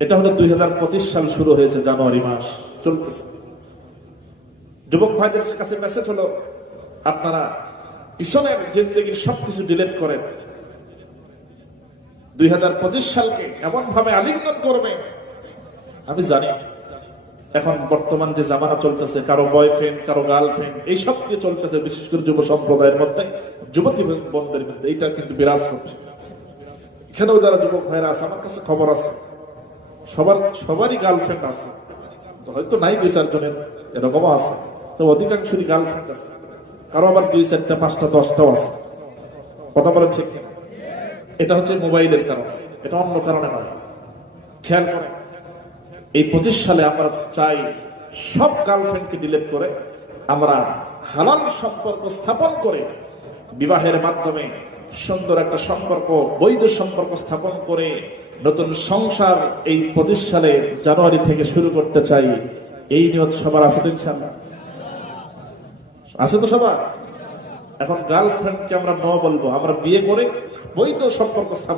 এটা হলো 2025 সাল শুরু হয়েছে, জানুয়ারি মাস চলতেছে। যুবক ভাইদের কাছে মেসেজ হলো, আপনারা পিছনের জিন্দেগির সবকিছু ডিলিট করেন, 2025 সালকে এমন ভাবে আলিঙ্গন করবে। আমি জানি এখন বর্তমান যে জামানা চলতেছে, কারো বয়ফ্রেন্ড কারো গার্লফ্রেন্ড এইসব দিয়ে চলতেছে, বিশেষ করে যুব সম্প্রদায়ের মধ্যে, যুবতী বন্ধের মধ্যে এইটা কিন্তু বিরাজ করছে। এখানেও যারা যুবক ভাইরা আছে, আমার কাছে খবর আছে, সবারই গার্লফ্রেন্ড আছে, হয়তো নাই 2-4 জনের, এরকমও আছে, তো অধিকাংশই গার্লফ্রেন্ড আছে, কারো আবার 2-4টা 5টা 10টাও আছে। কথা বলেন ঠিক কিনা? এটা হচ্ছে মোবাইলের কারণে, এটা অন্য কারণে নয়। খেয়াল করেন, এই 25 সালে আমরা চাই সব গার্লফ্রেন্ডকে ডিলিট করে আমরা হালাল সম্পর্ক স্থাপন করে, বিবাহের মাধ্যমে সুন্দর একটা সম্পর্ক, বৈধ সম্পর্ক স্থাপন করে নতুন সংসার এই 25 সালে জানুয়ারি থেকে শুরু করতে চাই। এই নিয়ত সবার আছে তো ইনশাআল্লাহ? আছে তো সবার? এখন গার্লফ্রেন্ডকে আমরা ন বলবো, আমরা বিয়ে করে বৈধ সম্পর্ক স্থাপন